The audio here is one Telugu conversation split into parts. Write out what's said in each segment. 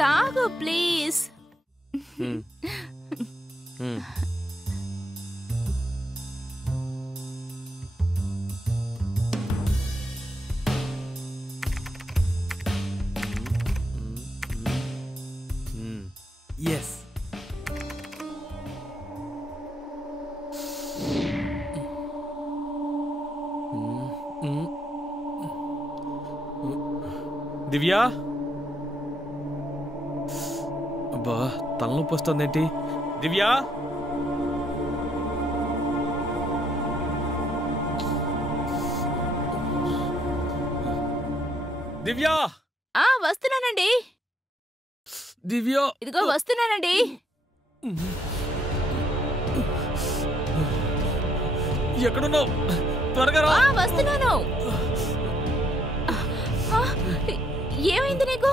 తాగు ప్లీజ్. ఎస్. దివ్య, అబ్బా తలనొప్పి వస్తుందేంటి? దివ్య, దివ్య. వస్తున్నానండి. దివ్య, ఇదిగో వస్తున్నానండి. ఎక్కడున్నావు? త్వరగా రా. వస్తున్నాను. ఏమైంది నీకు?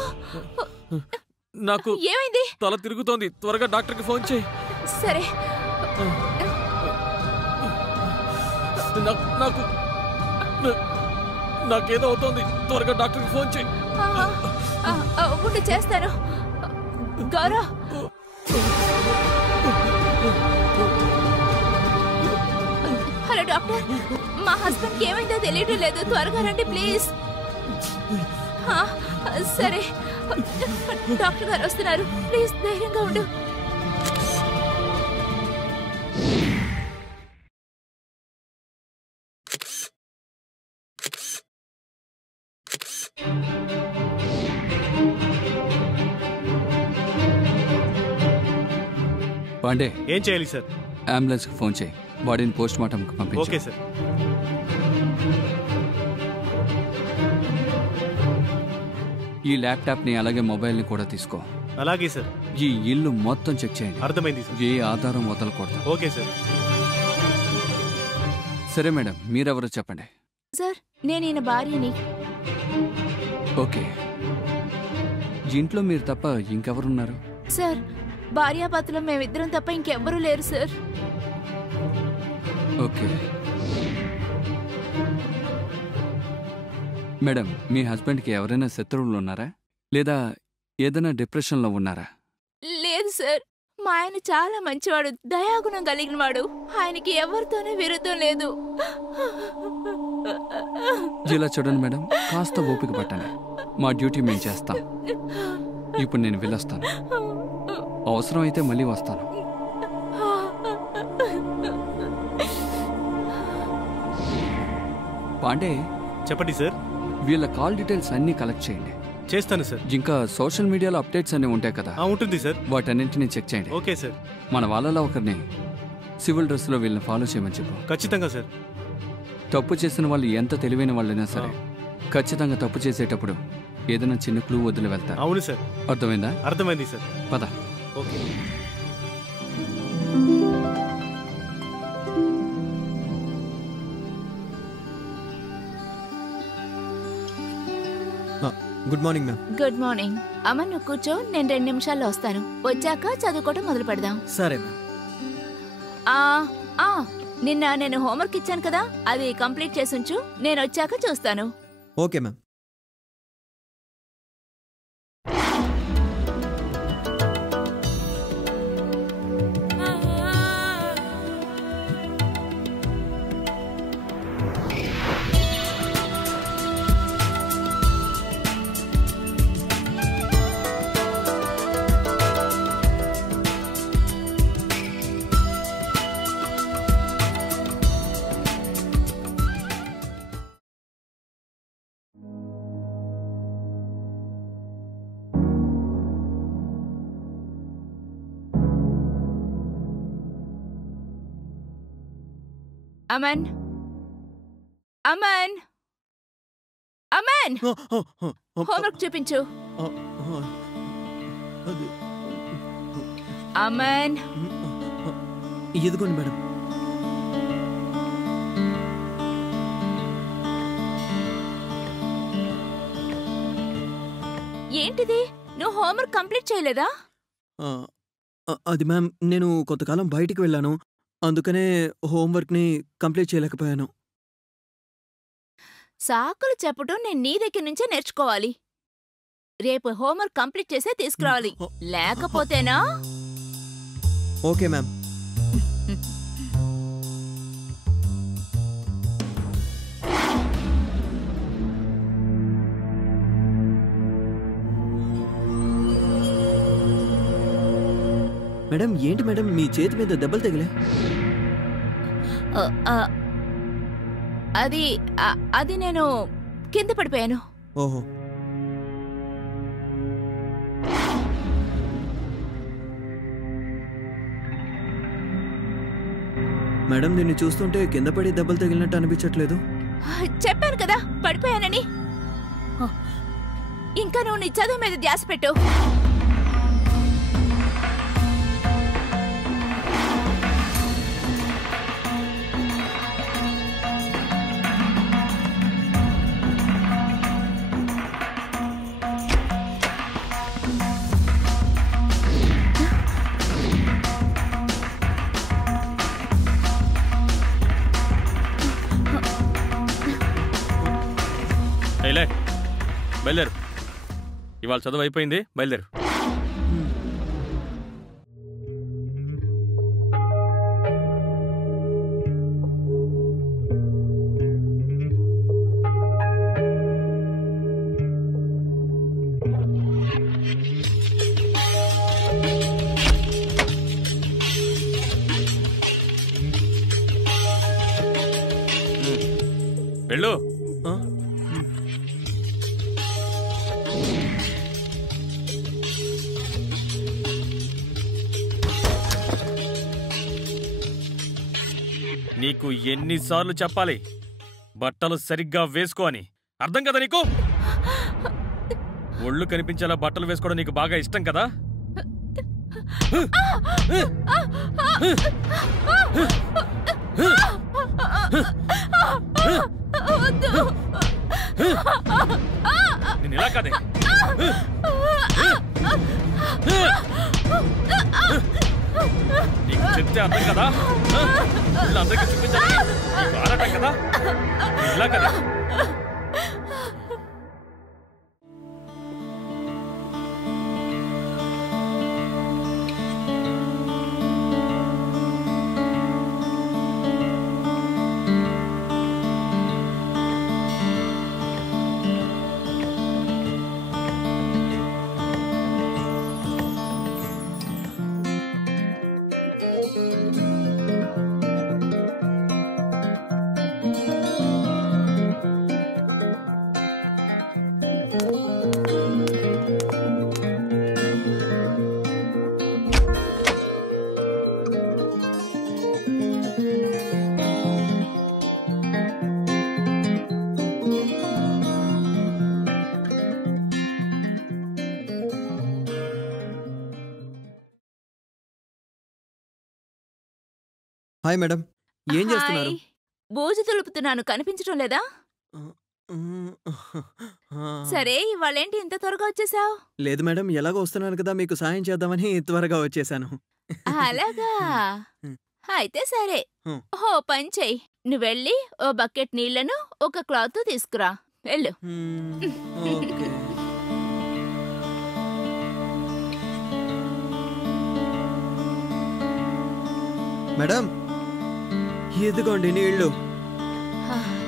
నాకు ఏమైంది? తల తిరుగుతోంది. త్వరగా డాక్టర్కి ఫోన్ చేయి. సరే. నాకు నాకేదో అవుతోంది. త్వరగా డాక్టర్కి ఫోన్ చేయి. ఉండి చేస్తాను. గౌరవ్, హలో డాక్టర్, మా హస్బెండ్కి ఏమైందో తెలియడం లేదు. త్వరగా రండి ప్లీజ్. సరే, డాక్టర్ గారు వస్తున్నారు. ప్లీజ్ ధైర్యంగా ఉండు. పాండే, ఏం చేయాలి సార్? అంబులెన్స్కి ఫోన్ చేయి. బాడీని పోస్ట్ మార్టంకి పంపించు. Okay sir. ఈ ల్యాప్టాప్ని అలాగే మొబైల్ని కూడా తీసుకో. అలాగే సార్. ఈ ఇల్లు మొత్తం చెక్ చేయండి. అర్థమైంది సార్. ఏ ఆధారం వదలకూడదు. Okay sir. సరే మేడం, మీరెవరో చెప్పండి. సార్, నేను ఈయన భార్యని. ఓకే, ఇంట్లో మీరు తప్ప ఇంకెవరున్నారు? సార్, భార్యాభర్తలు మేమిద్దరం తప్ప ఇంకెవ్వరూ లేరు సార్. ఓకే మేడం, మీ హస్బెండ్కి ఎవరైనా శత్రువులు ఉన్నారా? లేదా ఏదైనా డిప్రెషన్లో ఉన్నారా? లేదు సార్, మా ఆయన చాలా మంచివాడు, దయాగుణం కలిగిన వాడు. ఆయనకి ఎవరితోనే విరుద్ధం లేదు. ఇలా చూడండి మేడం, కాస్త ఓపిక పట్టండి. మా డ్యూటీ మేము చేస్తాం. ఇప్పుడు నేను వెళ్ళొస్తాను. అవసరం అయితే మళ్ళీ వస్తాను. పాండే, చెప్పండి సార్. వీళ్ళ కాల్ డీటెయిల్స్ అన్నీ కలెక్ట్ చేయండి. చేస్తాను సార్. ఇంకా సోషల్ మీడియాలో అప్డేట్స్ అన్నీ ఉంటాయి కదా? ఉంటుంది సార్. వాటన్నింటినీ చెక్ చేయండి. Okay sir. మన వాళ్ళలో ఒకరిని సివిల్ డ్రెస్లో వీళ్ళని ఫాలో చేయమని చెప్పు. ఖచ్చితంగా సార్. తప్పు చేసిన వాళ్ళు ఎంత తెలివైన వాళ్ళైనా సరే ఖచ్చితంగా తప్పు చేసేటప్పుడు ఏదైనా చిన్న క్లూ వదిలి వెళ్తారు. అవును సార్. అర్థమైందా? అర్థమైంది సార్. పద. Okay. Good morning ma'am. Good morning. Aman, నువ్వు కూర్చో, నేను 2 నిమిషాల్లో వస్తాను. వచ్చాక చదువుకోవటం మొదలు పెడదాం. సరే మ్యామ్. నిన్న నేను హోంవర్క్ ఇచ్చాను కదా, అది కంప్లీట్ చేసుంచు. నేను వచ్చాక చూస్తాను. Okay ma'am. Aman, Aman, Aman, homework చూపించు. అమన్, ఇదిగోండి మేడం. ఏంటిది? నువ్వు హోంవర్క్ కంప్లీట్ చేయలేదా? అది మ్యామ్, నేను కొంతకాలం బయటికి వెళ్ళాను, అందుకనే హోంవర్క్ని కంప్లీట్ చేయలేకపోయాను. సాకులు చెప్పటం నేను నీ దగ్గర నుంచే నేర్చుకోవాలి. రేపు హోంవర్క్ కంప్లీట్ చేసే తీసుకురావాలి, లేకపోతేనా? Okay ma'am. మేడం ఏంటి మేడం మీ చేతి మీద దెబ్బలు తగిలే? అది నేను కింద పడిపోయాను. ఓహో. మేడం దీన్ని చూస్తుంటే కింద పడి దెబ్బలు తగిలినట్టు అనిపించట్లేదు. చెప్పాను కదా పడిపోయానని. ఇంకా నువ్వు నీ చదువు మీద ధ్యాస పెట్టు. బయలుదేరు, ఇవాళ చదువు అయిపోయింది, బయలుదేరు. వెళ్ళు. నీకు ఎన్నిసార్లు చెప్పాలి బట్టలు సరిగ్గా వేసుకో అని? అర్థం కదా నీకు? ఒళ్ళు కనిపించేలా బట్టలు వేసుకోవడం నీకు బాగా ఇష్టం కదా? నేను ఇలా కాదే. నీకు చెప్తే అర్థం కదా? అందరికీ చూపించాలి, ఆడటం కదా? ఇలా కదా? హాయ్ మేడం, ఏం చేస్తున్నారు? బూజు తులుపుతున్నాను, కనిపించడం లేదా? సరే ఇవాళేంటి ఇంత త్వరగా వచ్చేసావు? లేదు మేడం, ఎలాగో వస్తున్నాను కదా మీకు సాయం చేద్దామని త్వరగా వచ్చేసాను. అలాగా? అయితే సరే, ఓ పని చెయ్యి, నువ్వెళ్ళి ఓ బకెట్ నీళ్లను ఒక క్లాత్ తీసుకురా, వెళ్ళు. ఓకే. మేడం ఇదిగోండి నీళ్లు.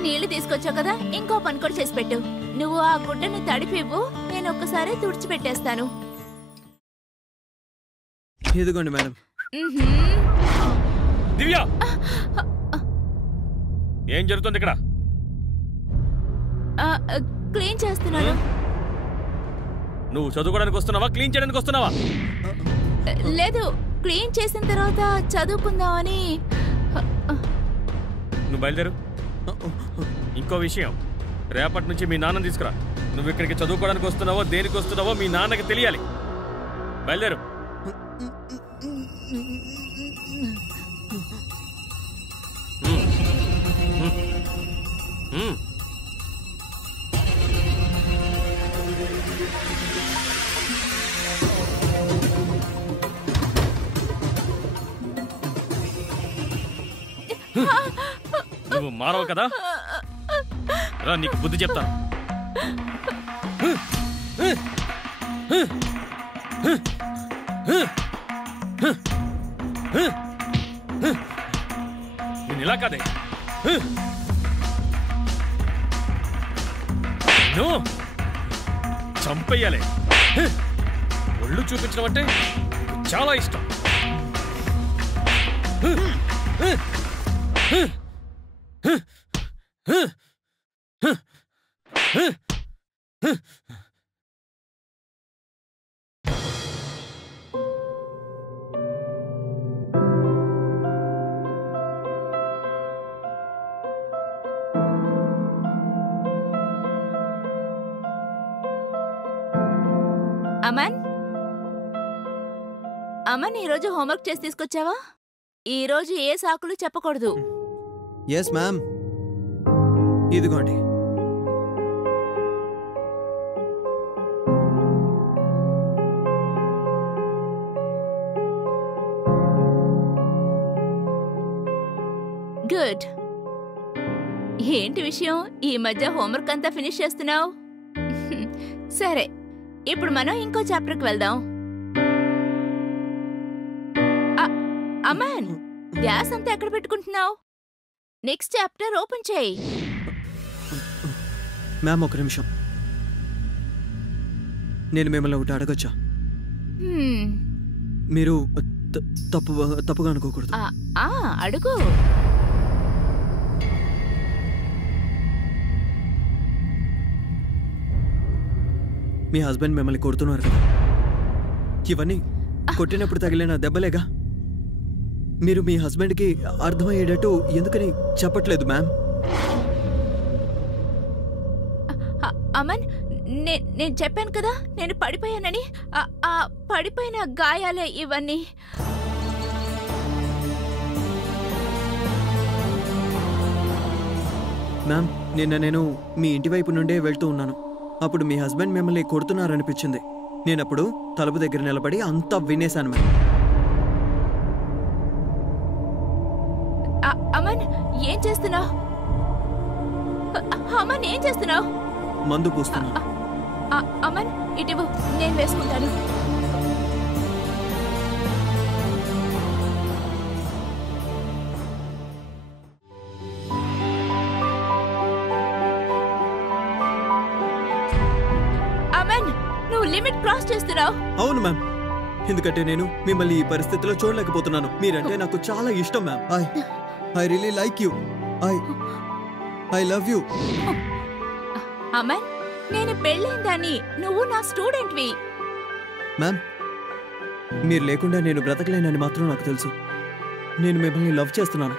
నీళ్లు తీసుకొచ్చావు కదా, ఇంకో పని కూడా చేసి పెట్టు. నువ్వు ఆ గుడ్డని తడిపివ్వు, నేను ఒక్కసారి తుడిచిపెట్టేస్తాను. ఇదిగోండి మేడం. దివ్య, ఏం జరుగుతుంది ఇక్కడ? క్లీన్ చేస్తున్నాను. నువ్వు చదువుకోవడానికి వస్తున్నావా, క్లీన్ చేయడానికి వస్తున్నావా? లేదు, క్లీన్ చేసిన తర్వాత చదువుకుందామని. నువ్వు బయలుదేరు. ఇంకో విషయం, రేపటి నుంచి మీ నాన్నని తీసుకురా. నువ్వు ఇక్కడికి చదువుకోవడానికి వస్తున్నావో దేనికి వస్తున్నావో మీ నాన్నకి తెలియాలి. బయలుదేరు. నువ్వు మారవు కదా, రా నీకు బుద్ధి చెప్తాను. నేను ఇలా కాదే చంపేయాలి. ఒళ్ళు చూపించడం అంటే చాలా ఇష్టం. అమన్, అమన్, ఈరోజు హోంవర్క్ చేసి తీసుకొచ్చావా? ఈరోజు ఏ సాకులు చెప్పకూడదు. Yes ma'am. ఇదిగోండి. గుడ్. ఏంటి విషయం, ఈ మధ్య హోంవర్క్ అంతా ఫినిష్ చేస్తున్నావు? సరే, ఇప్పుడు మనం ఇంకో చాప్టర్కి వెళ్దాం. అమన్, ధ్యాస అంతా ఎక్కడ పెట్టుకుంటున్నావు? నెక్స్ట్ చాప్టర్ ఓపెన్ చేయి. మ్యామ్ ఒక నిమిషం, నేను మిమ్మల్ని ఒకటి అడగొచ్చా? మీరు తప్పుగా అనుకోకూడదు. అడుగు. మీ హస్బెండ్ మిమ్మల్ని కొడుతున్నారు కదా, ఇవన్నీ కొట్టినప్పుడు తగిలిన దెబ్బలేగా. మీరు మీ హస్బెండ్కి అర్థమయ్యేటట్టు ఎందుకని చెప్పట్లేదు మ్యామ్? అమన్, నేను చెప్పాను కదా నేను పడిపోయానని. ఆ పడిపోయిన గాయాలే ఇవన్నీ. మ్యామ్, నేను మీ ఇంటి వైపు నుండే వెళ్తూ ఉన్నాను. అప్పుడు మీ హస్బెండ్ మిమ్మల్ని కొడుతున్నారనిపించింది. నేనప్పుడు తలుపు దగ్గర నిలబడి అంతా వినేశాను మ్యామ్. అమన్, ఏం చేస్తున్నావు? అమన్, ఏం చేస్తున్నావు? మందు పూస్తున్నాను. అమన్, ఇటువు, నేను వేసుకుంటాను. అమన్, నువ్వు లిమిట్ క్రాస్ చేస్తున్నావు. అవును మ్యామ్, ఎందుకంటే నేను మిమ్మల్ని ఈ పరిస్థితిలో చూడలేకపోతున్నాను. మీరంటే నాకు చాలా ఇష్టం ma'am. I really like you. I love you. Aman, నేను పెళ్ళైందాన్ని, నువ్వు నా స్టూడెంట్వి. మ్యామ్, మీరు లేకుండా నేను బ్రతకలేనని మాత్రం నాకు తెలుసు. నేను మిమ్మల్ని లవ్ చేస్తున్నాను.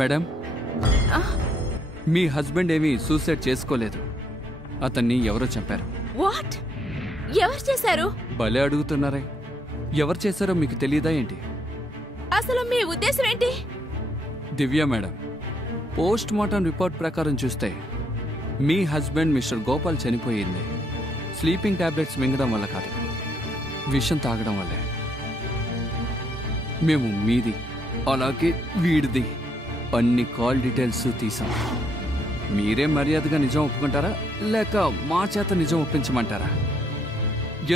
మేడం, మీ హస్బెండ్ ఏమీ సూసైడ్ చేసుకోలేదు. అతన్ని ఎవరో చంపారు. వాట్? ఎవరు చేశారు? భలే అడుగుతున్నారే. ఎవరు చేశారో మీకు తెలియదా ఏంటి? అసలు మీ ఉద్దేశం ఏంటి? దివ్య మేడం, పోస్ట్ మార్టం రిపోర్ట్ ప్రకారం చూస్తే మీ హస్బెండ్ మిస్టర్ గోపాల్ చనిపోయింది స్లీపింగ్ టాబ్లెట్స్ మింగడం వల్ల కాదు, విషం తాగడం వల్లే. మేము మీది అలాగే వీడిది అన్ని కాల్ డీటెయిల్స్ తీసాం. మీరే మర్యాదగా నిజం ఒప్పుకుంటారా లేక మా చేత నిజం ఒప్పించమంటారా?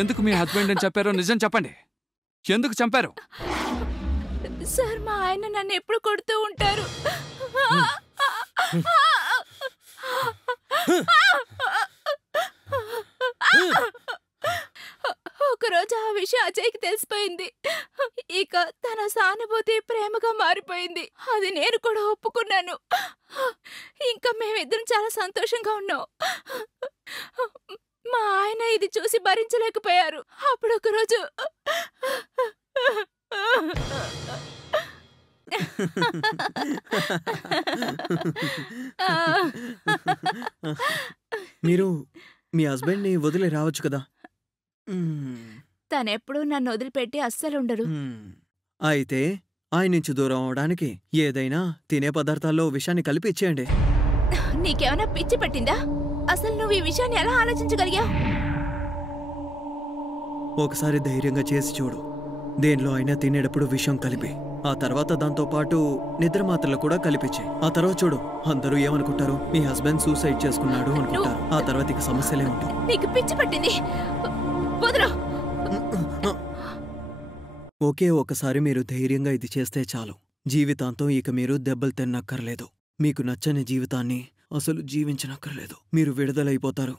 ఎందుకు మీ హస్బెండ్ అని చెప్పారో నిజం చెప్పండి. ఎందుకు చంపారు? సార్, మా ఆయన నన్ను ఎప్పుడు కొడుతూ ఉంటారు. ఒకరోజు ఆ విషయం అజయ్కి తెలిసిపోయింది. ఇక తన సానుభూతి ప్రేమగా మారిపోయింది. అది నేను కూడా ఒప్పుకున్నాను. ఇంకా మేమిద్దరం చాలా సంతోషంగా ఉన్నాం. మా ఆయన ఇది చూసి భరించలేకపోయారు. అప్పుడు ఒకరోజు మీరు మీ హస్బెండ్ని వదిలే రావచ్చు కదా. తనెప్పుడు నన్ను వదిలిపెట్టి అస్సలుండరు. అయితే ఆయన నుంచి దూరం అవడానికి ఏదైనా తినే పదార్థాల్లో విషాన్ని కలిపి ఇచ్చేయండి. నీకేమైనా పిచ్చి పట్టిందా? అసలు నువ్వు ఈ విషయాన్ని ఎలా ఆలోచించగలిగావు? ఒకసారి ధైర్యంగా చేసి చూడు. దేనిలో అయినా తినేటప్పుడు విషం కలిపి, ఆ తర్వాత దాంతో పాటు నిద్ర మాత్రలు కూడా కలిపించే. ఆ తర్వాత చూడు, అందరూ ఏమనుకుంటారు? మీ హస్బెండ్ సూసైడ్ చేసుకున్నాడు అనుకుంటారు. ఆ తర్వాత ఇక సమస్యలే ఉంటాయి. నీకు పిచ్చి పట్టింది. వదలు. ఒకే ఒకసారి మీరు ధైర్యంగా ఇది చేస్తే చాలు. జీవితాంతం ఇక మీరు దెబ్బలు తిన్నక్కర్లేదు. మీకు నచ్చని జీవితాన్ని అసలు జీవించనక్కర్లేదు. మీరు విడుదలైపోతారు.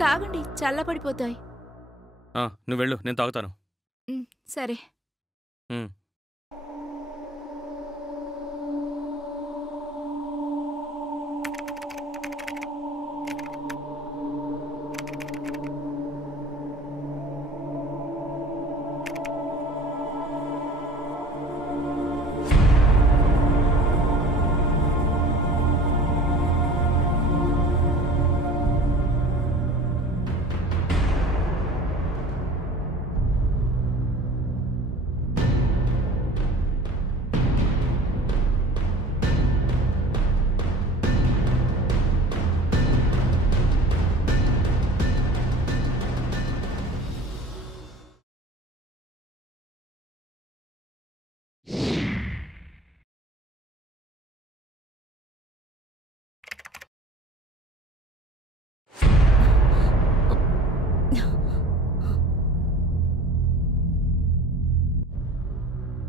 తాగండి, చల్లబడిపోతాయి. నువ్వు వెళ్ళు, నేను తాగుతాను. సరే.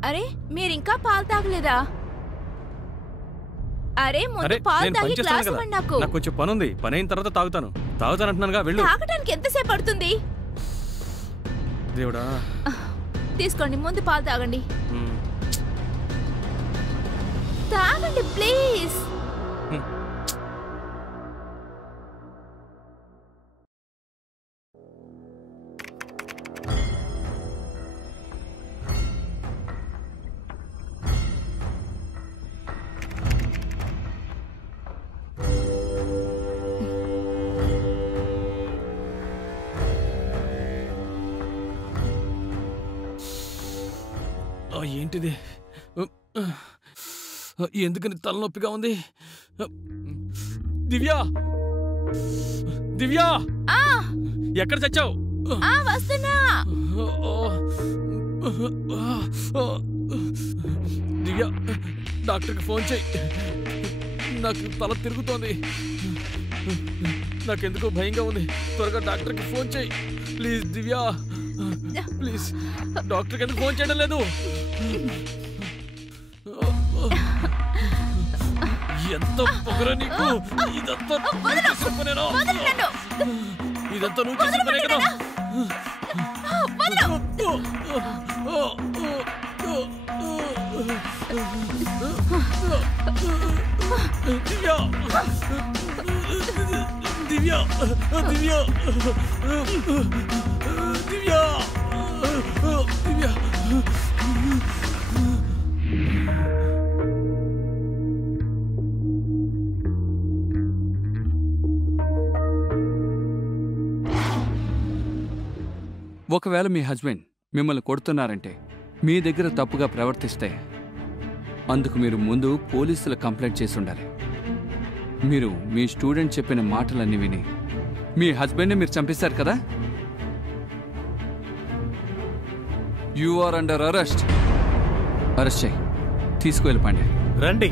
అరే, మీరింకా పాలు తాగలేదా? అరే, ముందు పాలు తాగి గ్లాస్ ఇవ్వండి. నాకు కొంచెం పని ఉంది. పని అయిన తర్వాత తాగుతానంటున్నానుగా. వెళ్ళు. తాగడానికి ఎంతసేపు పడుతుంది? దేవుడా. తీసుకోండి, ముందు పాలు తాగండి. తాగండి ప్లీజ్. ఏంటిది? ఎందుకని తలనొప్పిగా ఉంది? దివ్యా, దివ్యా, ఎక్కడ చచ్చావు? వస్తున్నా. దివ్యా, డాక్టర్కి ఫోన్ చేయి. నాకు తల తిరుగుతోంది. నాకెందుకో భయంగా ఉంది. త్వరగా డాక్టర్కి ఫోన్ చేయి ప్లీజ్. దివ్యా ప్లీజ్, డాక్టర్కి ఎందుకు ఫోన్ చేయడం లేదు? ఎంత పొగర నీకు! ఇదంతా నువ్వు చేసిన పనేనా? ఇదంతా నువ్వు చేసిన పనే కదా? దివ్య! దివ్య! దివ్య! దివ్య! దివ్య! ఒకవేళ మీ హస్బెండ్ మిమ్మల్ని కొడుతున్నారంటే, మీ దగ్గర తప్పుగా ప్రవర్తిస్తే అందుకు మీరు ముందు పోలీసులు కంప్లైంట్ చేసి ఉండాలి. మీరు మీ స్టూడెంట్ చెప్పిన మాటలన్నీ విని మీ హస్బెండ్ని మీరు చంపేశారు కదా. You are under arrest. Arrest చేయి, తీసుకువెళ్ళిపండి. రండి.